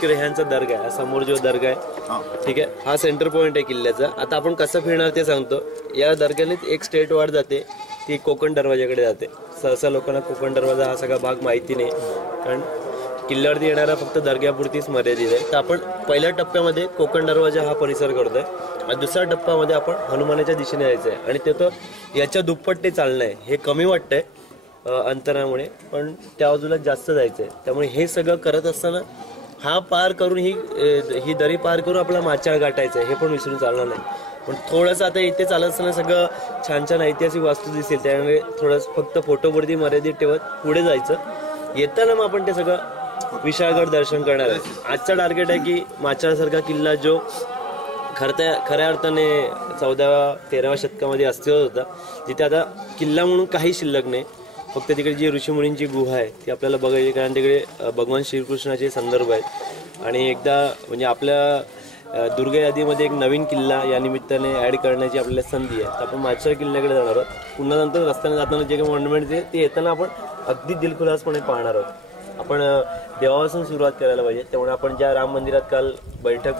इकडे ह्यांचा दर्गा आहे, समोर जो दर्गा आहे ठीक आहे, हा सेंटर पॉइंट आहे किल्ल्याचा. आता आपण कसं फिरणार ते सांगतो. या दर्ग्याने एक स्ट्रेट वाट जाते, ती कोकण दरवाजाकडे जाते. सहसा लोकांना कोकण दरवाजा हा सगळा भाग माहिती नाही, कारण किल्ल्यावरती येणारा फक्त दर्ग्यापुरतीच मर्यादित आहे. तर आपण पहिल्या टप्प्यामध्ये कोकण दरवाजा हा परिसर करतोय आणि दुसऱ्या टप्प्यामध्ये आपण हनुमानाच्या दिशेने जायचं आहे. आणि ते तर याच्या दुप्पट ते चालणं आहे. हे कमी वाटतंय अंतरामुळे, पण त्या बाजूला जास्त जायचं आहे. त्यामुळे हे सगळं करत असताना हा पार करून ही दरी पार करून आपला माचाळ गाठायचं आहे, हे पण विसरून चालणार नाही. पण थोडंसं आता इथे चालत असताना सगळं छान छान ऐतिहासिक वास्तू दिसेल, त्यामुळे थोडंसं फक्त फोटोवरती मर्यादित ठेवत पुढे जायचं. येताना मग आपण ते सगळं विशाळगड दर्शन करणार आहे. आजचा टार्गेट आहे की माचाळसारखा किल्ला जो खऱ्या अर्थाने 14व्या-13व्या शतकामध्ये अस्तित्वात होता, जिथे आता किल्ला म्हणून काही शिल्लक नाही, फक्त तिकडे जी ऋषीमुनींची गुहा आहे ती आपल्याला बघायची, कारण तिकडे भगवान श्रीकृष्णाचे संदर्भ आहेत. आणि एकदा म्हणजे आपल्या दुर्ग यादीमध्ये एक नवीन किल्ला या निमित्ताने ॲड करण्याची आपल्याला संधी आहे. तर आपण माचाळ किल्ल्याकडे जाणार आहोत. पुन्हा नंतर रस्त्याने जाताना जे काही मॉन्युमेंट ते येताना आपण अगदी दिलखुलासपणे पाहणार आहोत. आपण देवापासून सुरुवात करायला पाहिजे. त्यामुळे आपण ज्या राम मंदिरात काल बैठक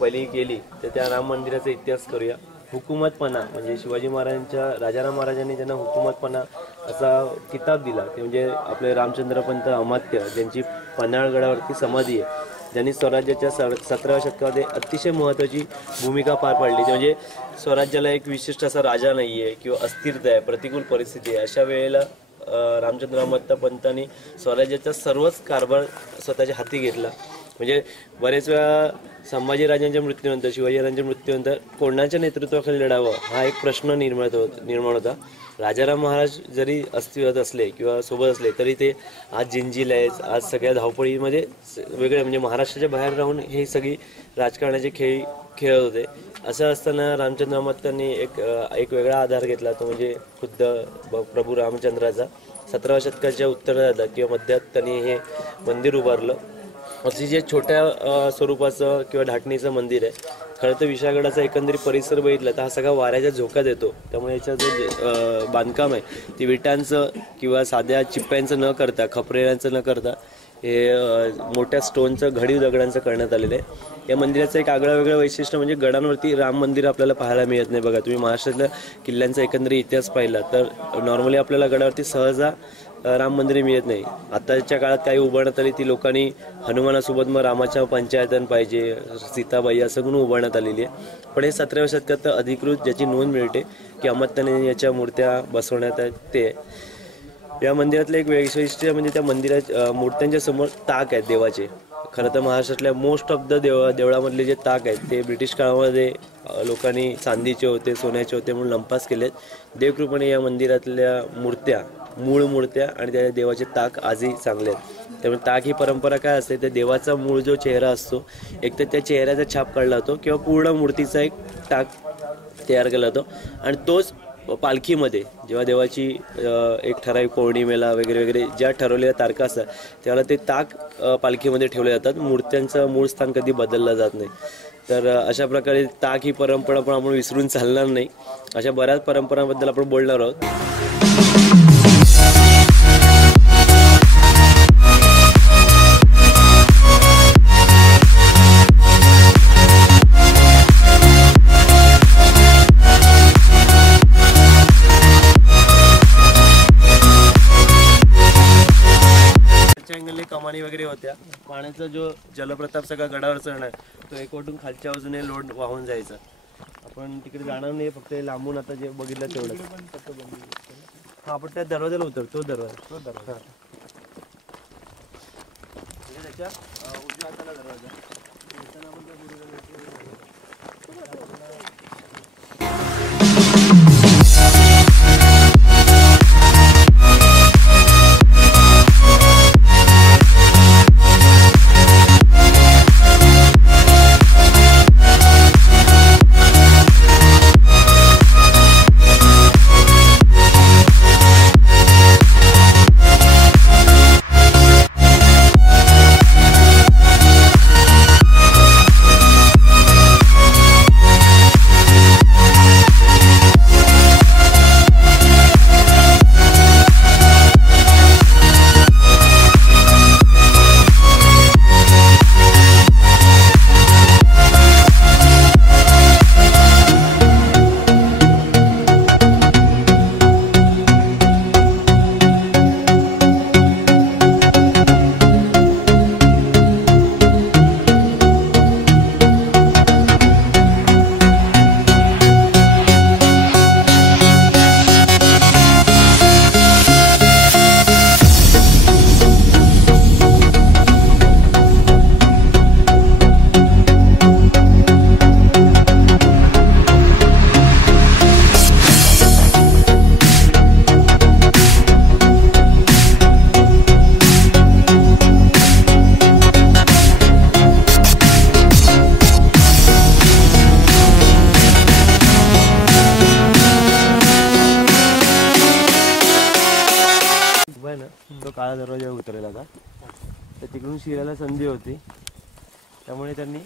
पहिली केली, तर त्या राम मंदिराचा इतिहास करूया. हुकुमतपणा म्हणजे शिवाजी महाराजांच्या, राजाराम महाराजांनी ज्यांना हुकुमतपणा असा किताब दिला, ते म्हणजे आपले रामचंद्रपंत अमात्य, ज्यांची पन्हाळगडावरती समाधी आहे, ज्यांनी स्वराज्याच्या 17व्या शतकामध्ये अतिशय महत्त्वाची भूमिका पार पाडली. म्हणजे स्वराज्याला एक विशिष्ट असा राजा नाही आहे किंवा अस्थिरता आहे, प्रतिकूल परिस्थिती आहे, अशा वेळेला रामचंद्र अमात्य पंतांनी स्वराज्याचा सर्वच कारभार स्वतःच्या हाती घेतला. म्हणजे बरेच वेळा संभाजीराजांच्या मृत्यूनंतर, शिवाजीराजांच्या मृत्यूनंतर कोणाच्या नेतृत्वाखाली लढावं हा एक प्रश्न निर्माण होता. राजाराम महाराज जरी अस्तित्वात असले किंवा सोबत असले तरी ते आज जिंजीला आहेत, आज सगळ्या धावपळीमध्ये वेगळे म्हणजे महाराष्ट्राच्या बाहेर राहून हे सगळी राजकारणाचे खेळ खेळत होते. असं असताना रामचंद्र अमात्यांनी एक वेगळा आधार घेतला, तो म्हणजे खुद्द प्रभू रामचंद्राचा. 17व्या शतकाच्या उत्तरार्धात किंवा मध्यात त्यांनी हे मंदिर उभारलं. अतिशय छोट्या स्वरूपाचं किंवा धाटणीचं मंदिर आहे. खरं तर विशाळगडाचा एकंदरीत परिसर बघितला तर हा सगळा वाऱ्याच्या झोक्यात येतो. त्यामुळे याचं जे बांधकाम आहे ते विटांचं किंवा साध्या चिप्प्यांचं न करता, खपरेल्यांचं न करता हे मोठ्या स्टोनचं, घडीव दगडांचं करण्यात आलेलं आहे. या मंदिराचं एक आगळं वेगळं वैशिष्ट्य म्हणजे गडांवरती राम मंदिर आपल्याला पाहायला मिळत नाही. बघा, तुम्ही महाराष्ट्रातल्या किल्ल्यांचा एकंदरीत इतिहास पाहिला तर नॉर्मली आपल्याला गडावरती सहजा राम मंदिरे मिळत नाही. आताच्या काळात काही उभारण्यात आली ती लोकांनी हनुमानासोबत मग रामाच्या पंचायतन पाहिजे, सीताबाई असं म्हणून उभारण्यात आलेली आहे. पण हे 17व्या शतकात अधिकृत ज्याची नोंद मिळते की अमात्याने याच्या मूर्त्या बसवण्यात आहेत ते. या मंदिरातलं एक वैशिष्ट्य म्हणजे त्या मंदिरात मूर्त्यांच्या समोर ताक आहेत देवाचे. खरं तर महाराष्ट्रातल्या मोस्ट ऑफ द देवळामधले जे ताक आहेत ते ब्रिटिश काळामध्ये लोकांनी चांदीचे होते, सोन्याचे होते म्हणून लंपास केलेत. देवकृपेने या मंदिरातल्या मूर्त्या, मूळ मूर्त्या आणि त्या देवाचे ताक आजही चांगले आहेत. त्यामुळे ताक ही परंपरा काय असते, तर देवाचा मूळ जो चेहरा असतो एक तर त्या चेहऱ्याचा छाप काढला जातो किंवा पूर्ण मूर्तीचा एक ताक तयार केला जातो. आणि तोच पालखीमध्ये जेव्हा देवाची एक ठराविक पौर्णिमेला वगैरे वगैरे ज्या ठरवलेल्या तारखा असतात त्यावेळेला ते ताक पालखीमध्ये ठेवले जातात. मूर्त्यांचं मूळ स्थान कधी बदललं जात नाही. तर अशा प्रकारे ताक ही परंपरा पण आपण विसरून चालणार नाही. अशा बऱ्याच परंपरांबद्दल आपण बोलणार आहोत. कमानी वगैरे होत्या. पाण्याचा जो जलप्रताप सगळा गडावर चढणार तो एकवटून खालच्या बाजूने लोड वाहून जायचा. आपण तिकडे जाणार नाही, फक्त लांबून आता जे बघितलं तेवढं. हा, आपण त्या दरवाजाला उतरतो. दरवाजा त्याच्या उजव्या हाताला दरवाजा. काळा दरवाजा उतरेल आता, तर तिकडून शिरायला संधी होती, त्यामुळे त्यांनी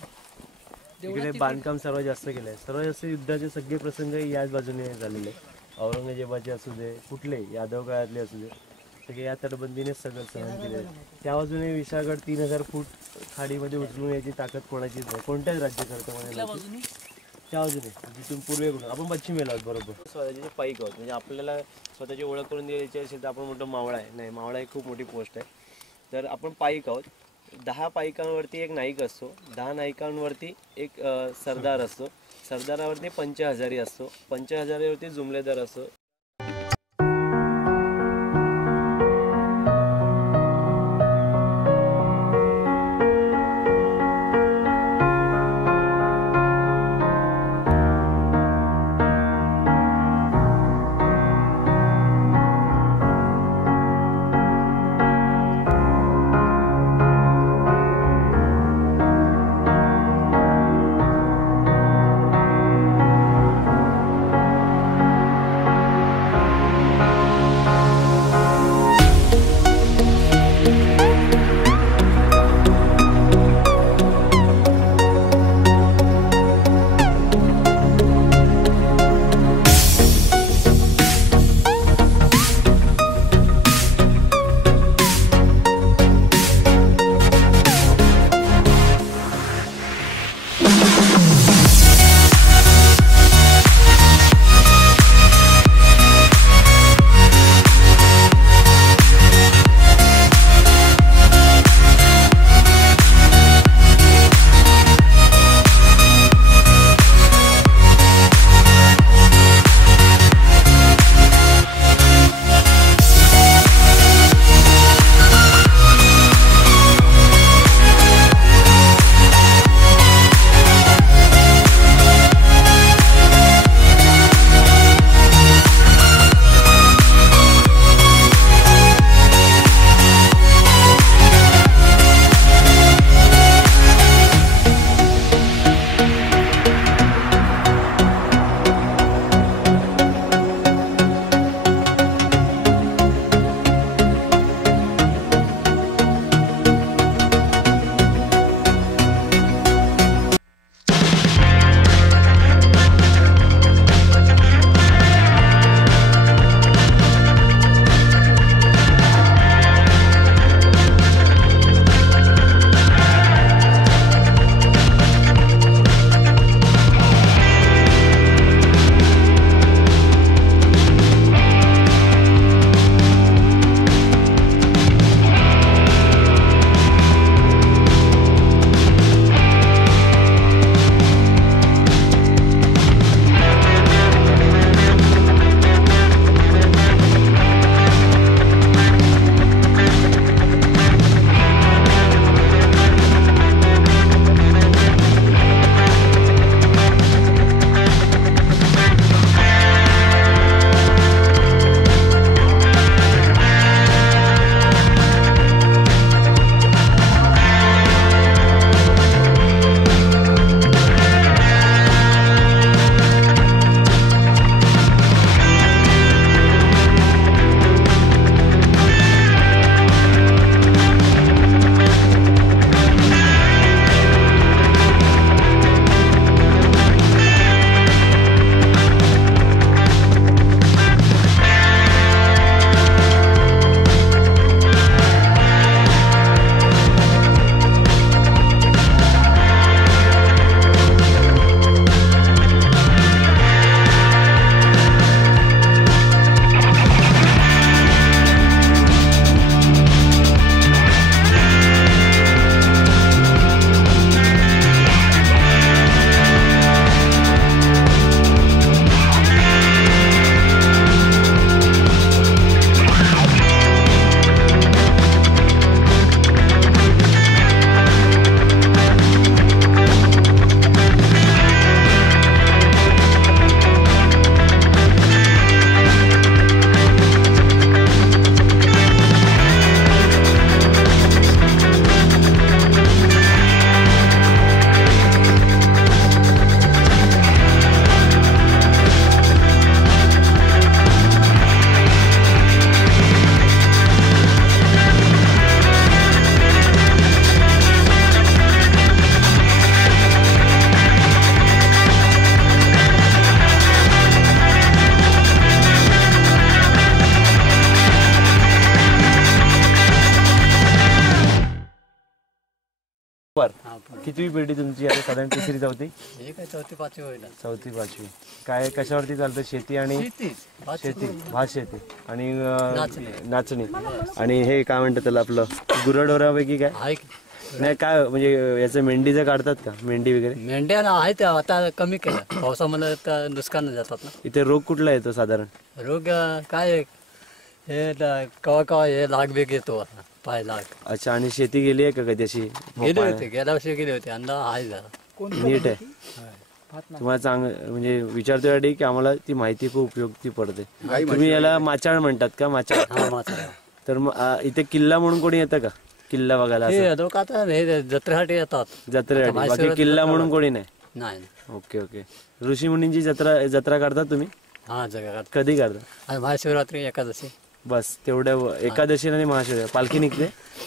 इकडे बांधकाम सर्वात जास्त केलं आहे. सर्वात जास्त युद्धाचे सगळे प्रसंग याच बाजूने झालेले, औरंगजेबाचे असू दे, कुठले यादव काळातले असू दे, सगळे या तटबंदीनेच सगळं सहन केले. त्या बाजूने विशाळगड 3000 फूट खाडीमध्ये उचलून याची ताकद कोणाचीच नाही, कोणत्याच राज्यकर्त्यामध्ये नव्हती. त्या बाजूने जिथून पूर्वेकडून आपण पश्चिमेला आहोत बरोबर, स्वतःचे पाईक आहोत. म्हणजे आपल्याला स्वतःची ओळख करून द्यायची असेल तर आपण म्हणतो मावळा आहे, नाही मावळा ही खूप मोठी पोस्ट आहे. तर आपण पाईक आहोत. 10 पाईकांवरती एक नाईक असतो, 10 नाईकांवरती एक सरदार असतो, सरदारावरती पंचहजारी असतो, पंचहजारीवरती जुमलेदार असतो. कितवी पिढी तुमची आता साधारण तिसरी चौथी चौथी पाचवी होईल. चौथी पाचवी. काय कशावरती चालतं शेती आणि शेती भात शेती आणि नाचणी आणि हे काय म्हणतात त्याला आपलं गुराढोरापैकी काय नाही काय म्हणजे याचं मेंढीचं काढतात का मेंढी वगैरे मेंढ्या आहेत आता कमी केलं पावसामुळे नुकसान जातात ना. इथे रोग कुठला येतो साधारण रोग काय हे कवा कवा हे लाग बेग येतो आता पाय लाग. अच्छा आणि शेती गेली आहे का कधी अशी गेले होते गेल्या वर्षी गेले होते यंदा आहे जरा नीट आहे. तुम्हाला म्हणजे विचारतो की आम्हाला ती माहिती खूप उपयोगी पडते. तुम्ही याला माचाळ म्हणतात का माचाळ तर इथे किल्ला म्हणून कोणी येतं का किल्ला बघायला लोक आता हे जत्रेसाठी येतात जत्रेसाठी बाकी किल्ला म्हणून कोणी नाही. नाही. Okay okay. ऋषी मुनींची जत्रा करतात तुम्ही हा जगात कधी करता महाशिवरात्री एकादशी बस तेवढ्या एकादशी आणि महाशिवरात्री पालखी निघते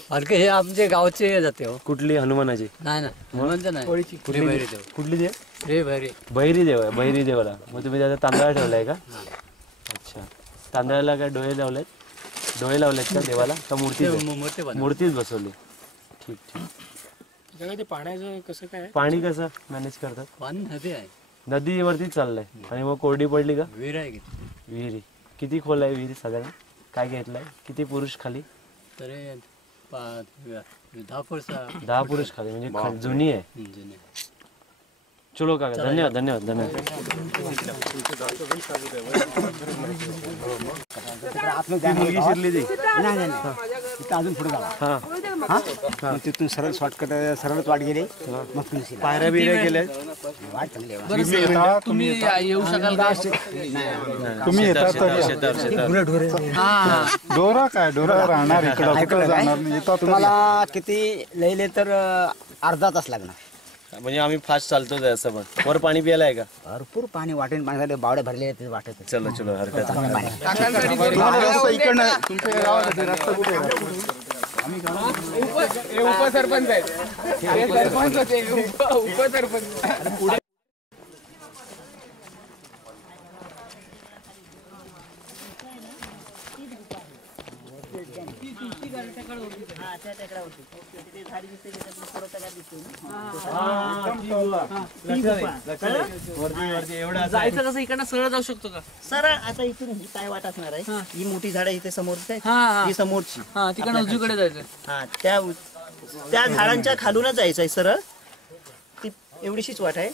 पालखी हे आमचे गावचे जाते हो. कुठली हनुमानाची नाही ना हनुमानचं नाही कुठली देव बहिरी देव आहे बहिरी देवाला मग तुम्ही त्याचा तांदळा ठेवलाय का. अच्छा तांदळाला काय डोळे लावलेत का देवाला का मूर्तीच बसवली. ठीक ठीक. पाण्याचं कसं काय पाणी कसं मॅनेज करतात. पाणी नदी आहे नदीवरतीच चाललंय आणि मग कोरडी पडली का विहीर आहे विहिरी किती खोल आहे विहिरी साधारण काय घेतलाय किती पुरुष खाली तरी 10 पुरुष खाली म्हणजे जुनी आहे. चलो काका धन्यवाद धन्यवाद धन्यवाद. मुलगी शिरली ती अजून पुढे जावा तिथून सरळ शॉर्टकट सरळच वाट गेले मग पायऱ्या बिऱ्या केल्या तुम्ही येऊ शकाल का तुम्ही डोरा काय डोरा राहणार इकडं तुम्हाला किती लयले तर अर्धा तास लागणार म्हणजे आम्ही फास्ट चालतोच आहे असं पण वर पाणी प्यायला आहे का भरपूर पाणी वाटेल पाणी बावड्या भरले वाटत. चलो चलो हरकत उपसरपंच उपसरपंच जायचं कसं इकडनं सरळ जाऊ शकतो का सरळ आता इथून ही काय वाट असणार आहे ही मोठी झाड इथे समोर ही समोरची तिकडनं उजवीकडे जायचं हा त्या झाडांच्या खालूनच जायचं आहे सरळ ती एवढीशीच वाट आहे.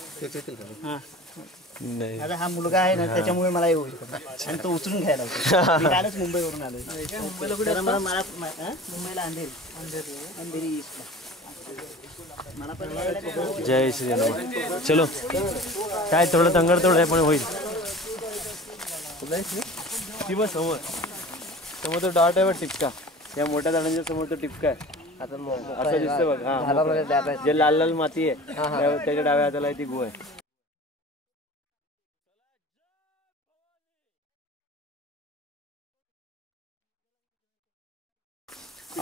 आता हा मुलगा आहे ना त्याच्यामुळे मला येऊ शकतो आणि तो उचलून घ्यायला होता. मी कालच मुंबईवरून आलोय मला मुंबईला अंधेरी मला पण जय श्री राम. चलो काय थोडं तंगड आहे पण होईल. समोर समोर तो डॉट आहे बघ टिपका या मोठ्या झाडांच्या समोर तो टिपका आहे असं दिसतं बघ. हा जे लाल लाल माती आहे त्याच्या डाव्या हाताला ती गुहा आहे.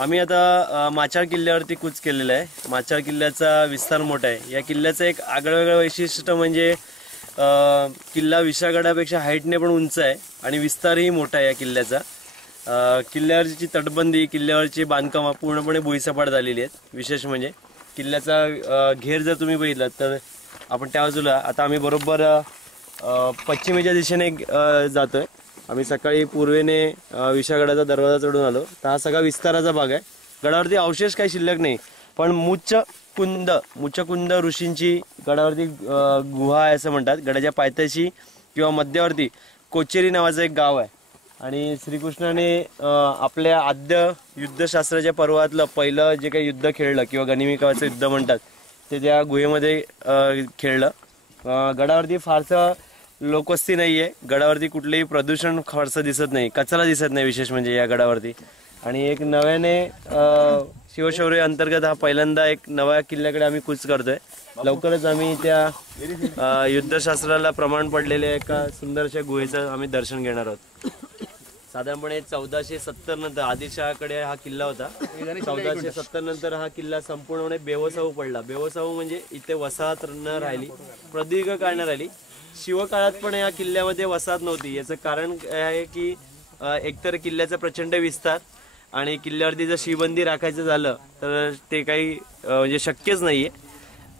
आम्ही आता माचाळ किल्ल्यावरती कूच केलेला आहे. माचाळ किल्ल्याचा विस्तार मोठा आहे. या किल्ल्याचं एक आगळं वैशिष्ट्य म्हणजे किल्ला विशागडापेक्षा हाईटने पण उंच आहे आणि विस्तारही मोठा आहे या किल्ल्याचा. किल्ल्यावरची तटबंदी किल्ल्यावरची बांधकाम पूर्णपणे भुईसपाट झालेली आहेत. विशेष म्हणजे किल्ल्याचा घेर जर तुम्ही बघितलात तर आपण त्या बाजूला आता आम्ही बरोबर पश्चिमेच्या दिशेने जातोय. आम्ही सकाळी पूर्वेने विशागडाचा दरवाजा चढून आलो तर हा सगळा विस्ताराचा भाग आहे. गडावरती अवशेष काही शिल्लक नाही पण मुच्चकुंद ऋषींची गडावरती गुहा आहे असं म्हणतात. गडाच्या पायथ्याशी किंवा मध्यावरती कोचेरी नावाचं एक गाव आहे आणि श्रीकृष्णाने आपल्या आद्य युद्धशास्त्राच्या पर्वातलं पहिलं जे काही युद्ध खेळलं किंवा गनिमिकावाचं युद्ध म्हणतात ते त्या गुहेमध्ये खेळलं. गडावरती फारसं लोकवस्ती नाहीये. गडावरती कुठलेही प्रदूषण फारसं दिसत नाही कचरा दिसत नाही विशेष म्हणजे या गडावरती. आणि एक नव्याने शिवशौर्य अंतर्गत हा पहिल्यांदा एक नव्या किल्ल्याकडे आम्ही कूच करतोय. लवकरच आम्ही त्या युद्धशास्त्राला प्रमाण पडलेल्या एका सुंदरशा गुहेचं आम्ही दर्शन घेणार आहोत. साधारणपणे 1470 नंतर आदिलशहाकडे हा किल्ला होता. 1470 नंतर हा किल्ला संपूर्णपणे बेवसाहू पडला. बेवसाहू म्हणजे इथे वसाहत न राहिली प्रदीर्घ काळ न राहिली. शिवकाळात पण या किल्ल्यामध्ये वसाहत नव्हती. याचं कारण आहे की एकतर किल्ल्याचा प्रचंड विस्तार आणि किल्ल्यावरती जर शिबंदी राखायचं झालं तर ते काही म्हणजे शक्यच नाहीये.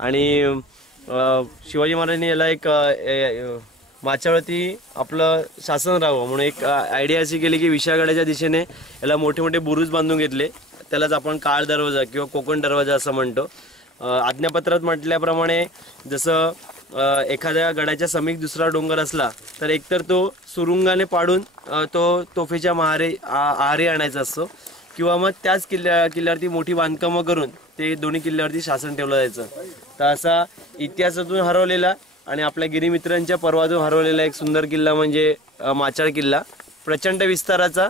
आणि शिवाजी महाराजांनी याला एक माचावरती आपलं शासन राहावं म्हणून एक आयडिया अशी केली की विशाळगडाच्या दिशेने याला मोठे मोठे बुरुज बांधून घेतले. त्यालाच आपण काळ दरवाजा किंवा कोकण दरवाजा असं म्हणतो. आज्ञापत्रात म्हटल्याप्रमाणे जसं एखाद्या गडाच्या समीप दुसरा डोंगर असला तर एकतर तो सुरुंगाने पाडून तो तोफेच्या आहारी आणायचा असतो किंवा मग त्याच किल्ल्यावरती मोठी बांधकामं करून ते दोन्ही किल्ल्यावरती शासन ठेवलं जायचं. तर असा इतिहासातून हरवलेला आणि आपल्या गिरीमित्रांच्या पर्वातून हरवलेला एक सुंदर किल्ला म्हणजे माचाळ किल्ला. प्रचंड विस्ताराचा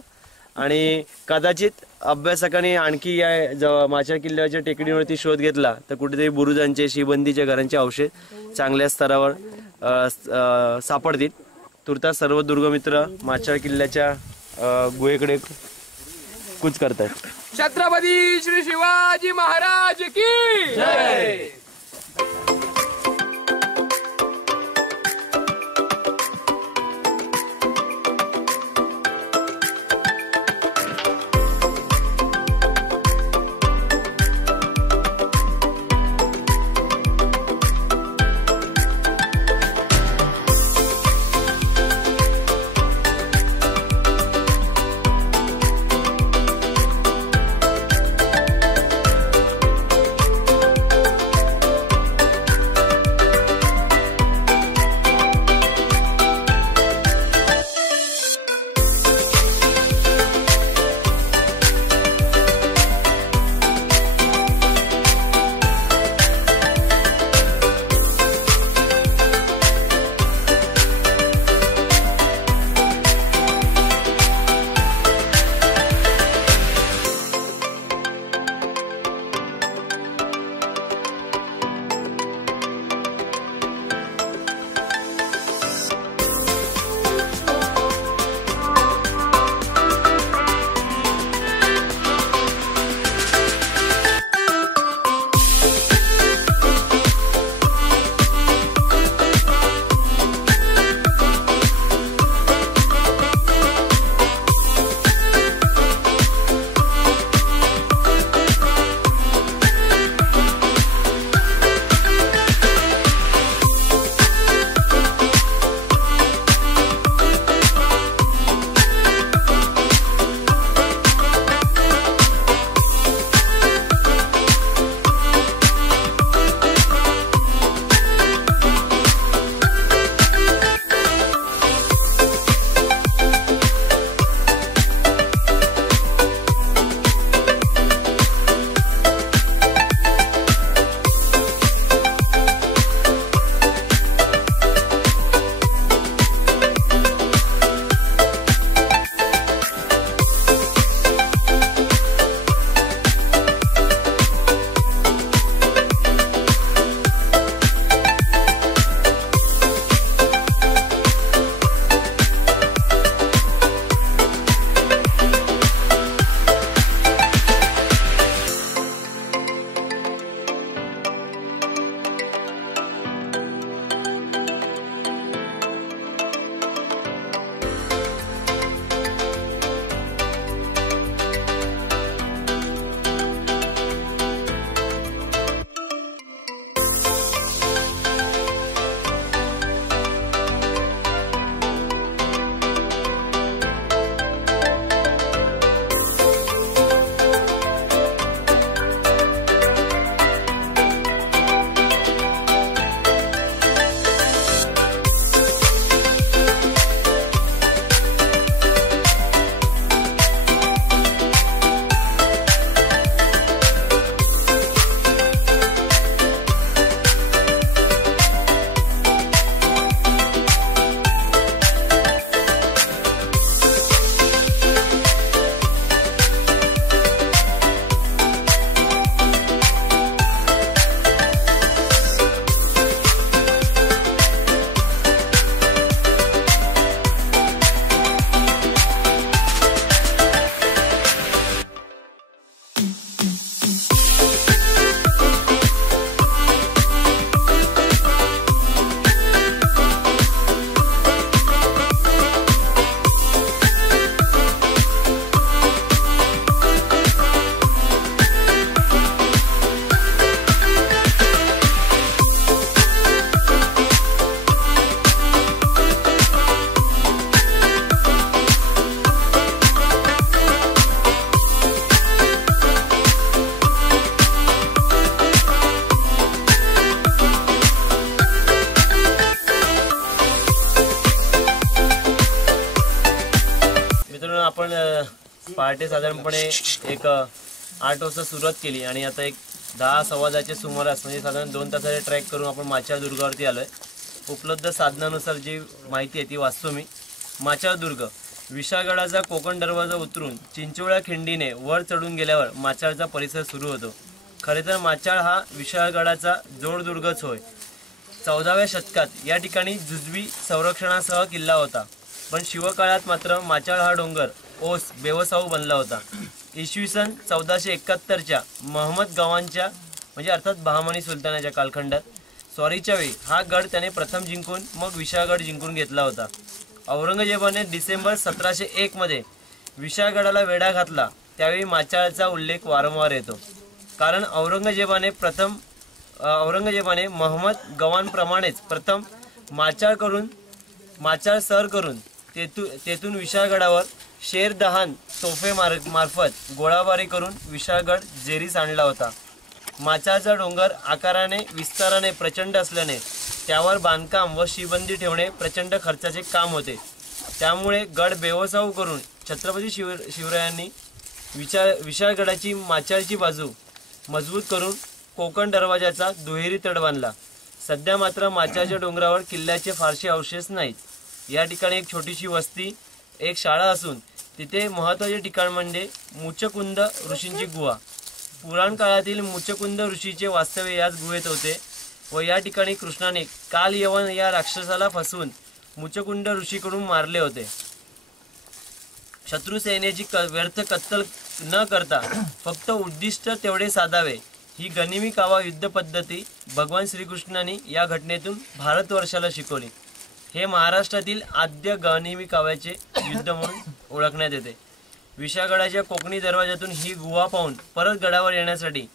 आणि कदाचित अभ्यासकांनी आणखी या माचाळ किल्ल्याच्या टेकडीवरती शोध घेतला तर कुठेतरी बुरुजांचे शिबंदीच्या घरांचे अवशेष चांगल्या स्तरावर सापडतील. तुर्तास सर्व दुर्गमित्र माचाळ किल्ल्याच्या गुहेकडे कूच करतात. छत्रपती श्री शिवाजी महाराज की जय. आपण पहाटे साधारणपणे एक 8 वाजता सुरुवात केली आणि आता एक 10-10:15च्या सुमारास म्हणजे साधारण 2 तासाचे ट्रॅक करून आपण माचाळ दुर्गावरती आलोय. उपलब्ध साधनानुसार जी माहिती आहे ती वाचतो मी. माचाळ दुर्ग विशाळगडाचा कोकण दरवाजा उतरून चिंचोळ्या खिंडीने वर चढून गेल्यावर माचाळचा परिसर सुरू होतो. खरे तर माचाळ हा विशाळगडाचा जोडदुर्गच होय. 14व्या शतकात या ठिकाणी जुजवी संरक्षणासह किल्ला होता. पण शिवकाळात मात्र माचाळ हा डोंगर ओस बेवसाऊ बनला होता. इसवी सन 1471च्या महमद गवानच्या म्हणजे अर्थात बहामनी सुलतानाच्या कालखंडात स्वारीच्या वेळी हा गड त्याने प्रथम जिंकून मग विशाळगड जिंकून घेतला होता. औरंगजेबाने डिसेंबर 1701 मध्ये विशाळगडाला वेढा घातला त्यावेळी माचाळचा उल्लेख वारंवार येतो. कारण औरंगजेबाने महमद गवानप्रमाणेच प्रथम माचाळ सर करून तेथून विशाळगडावर शेरदहान तोफे मार्फत गोळाबारी करून विशाळगड जेरीस आणला होता. माचाळचा डोंगर आकाराने विस्ताराने प्रचंड असल्याने त्यावर बांधकाम व शिबंदी ठेवणे प्रचंड खर्चाचे काम होते. त्यामुळे गड बेवसाऊ करून छत्रपती शिवरायांनी विशाळगडाची माचाळची बाजू मजबूत करून कोकण दरवाजाचा दुहेरी तड बांधला. सध्या मात्र माचाळच्या डोंगरावर किल्ल्याचे फारसे अवशेष नाहीत. या ठिकाणी एक छोटीशी वस्ती, एक शाळा असून तिथे महत्त्वाचे ठिकाण म्हणजे मुचकुंद ऋषींची गुहा. पुराण काळातील मुचकुंद ऋषीचे वास्तव्य याच गुहेत होते व या ठिकाणी कृष्णाने कालयवन या राक्षसाला फसवून मुचकुंद ऋषीकडून मारले होते. शत्रू सैन्याची व्यर्थ कत्तल न करता फक्त उद्दिष्ट तेवढे साधावे ही गनिमी कावा युद्ध पद्धती भगवान श्रीकृष्णांनी या घटनेतून भारतवर्षाला शिकवली. हे महाराष्ट्रातील आद्य गनिमी काव्याचे युद्ध म्हणून ओळखण्यात येते. विशाळगडाच्या कोकणी दरवाजातून ही गुहा पाहून परत गडावर येण्यासाठी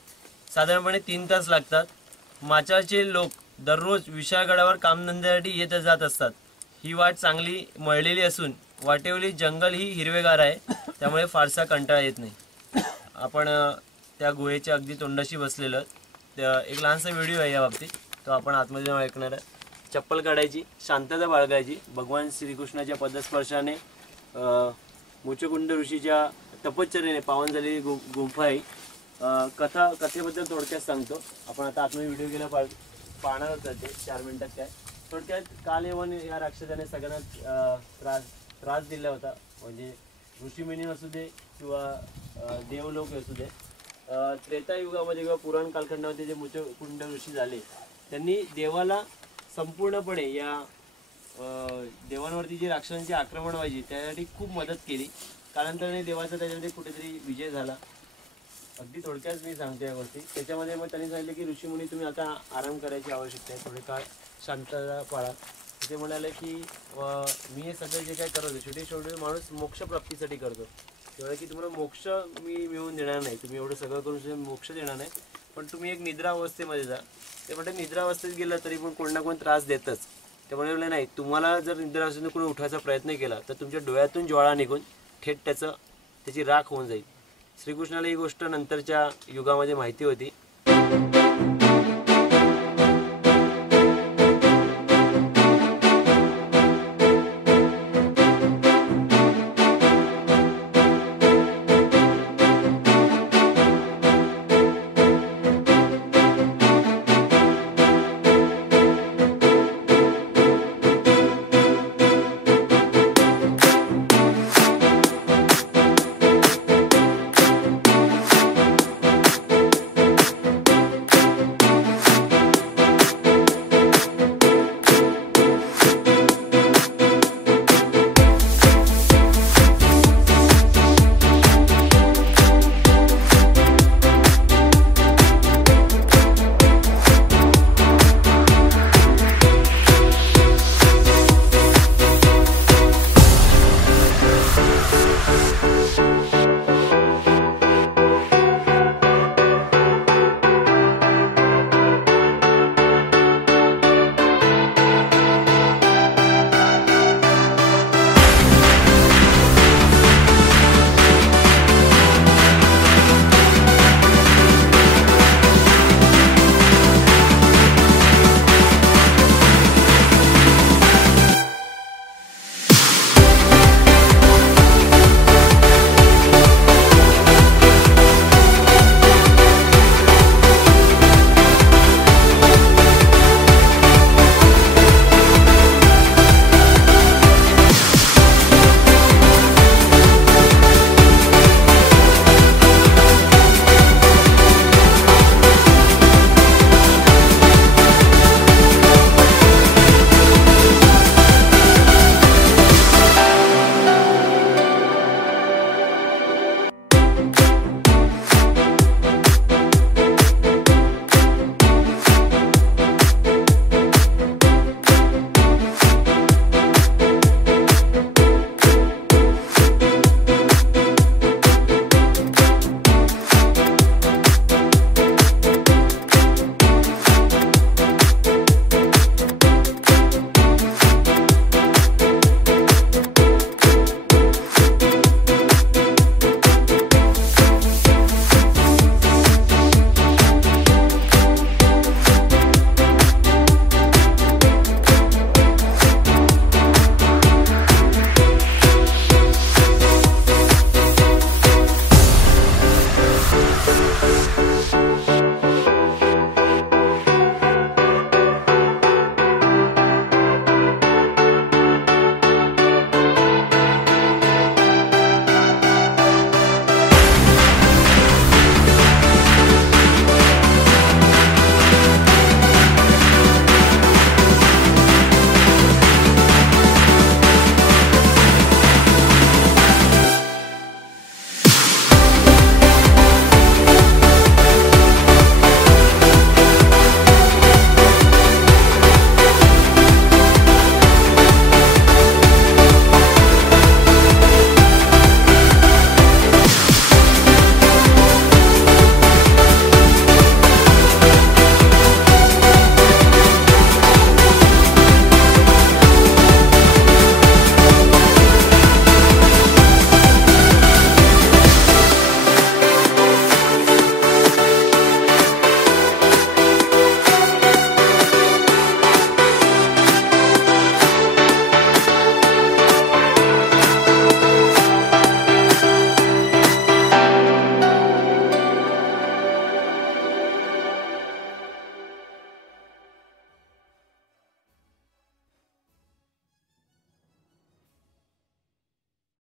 साधारणपणे 3 तास लागतात. माचाळचे लोक दररोज विशाळगडावर कामधंद्यासाठी येत जात असतात. ही वाट चांगली मळलेली असून वाटेवली जंगल ही हिरवेगार आहे त्यामुळे फारसा कंटाळा येत नाही. आपण त्या गुहेच्या अगदी तोंडाशी बसलेलं एक लहानसा व्हिडिओ आहे या बाबतीत, तो आपण आतमध्ये जाऊन ऐकणार आहे. चप्पल काढायची, शांतता बाळगायची. भगवान श्रीकृष्णाच्या पदस्पर्शाने मुचकुंद ऋषीच्या तपश्चर्याने पावन झालेली गुंफा आहे. कथेबद्दल थोडक्यात सांगतो. आपण आता आतमध्ये व्हिडिओ गेला पाहणारच ते 4 मिनिटात. काय थोडक्यात कालयवन या राक्षसाने सगळ्यांना त्रास दिला होता. म्हणजे ऋषीमुनी असू दे किंवा देवलोक असू दे. त्रेतायुगामध्ये किंवा पुराण कालखंडामध्ये जे मुचकुंद ऋषी झाले त्यांनी देवाला संपूर्णपणे या देवांवरती जे राक्षसांचे आक्रमण व्हायचे त्यासाठी खूप मदत केली. कालांतराने देवाचा त्याच्यामध्ये कुठेतरी विजय झाला. अगदी थोडक्यात मी सांगतो या गोष्टी. त्याच्यामध्ये मग त्यांनी सांगितलं की ऋषीमुनी तुम्ही आता आराम करायची आवश्यकता आहे, थोडे काळ शांतता पाळा. ते म्हणाले की मी हे सगळं जे काय करतो शेवटी माणूस मोक्षप्राप्तीसाठी करतो. तेव्हा की तुम्हाला मोक्ष मी मिळवून देणार नाही, तुम्ही एवढं सगळं करून मोक्ष देणार नाही, पण तुम्ही एक निद्रा अवस्थेमध्ये जा. ते म्हणजे निद्रा अवस्थेत गेलं तरी पण कोण ना कोण त्रास देतच. ते म्हणाले नाही, तुम्हाला जर निद्रा अवस्थेतून कोणी उठायचा प्रयत्न केला तर तुमच्या डोळ्यातून ज्वाळा निघून थेट त्याची राख होऊन जाईल. श्रीकृष्णाला ही गोष्ट नंतरच्या युगामध्ये माहिती होती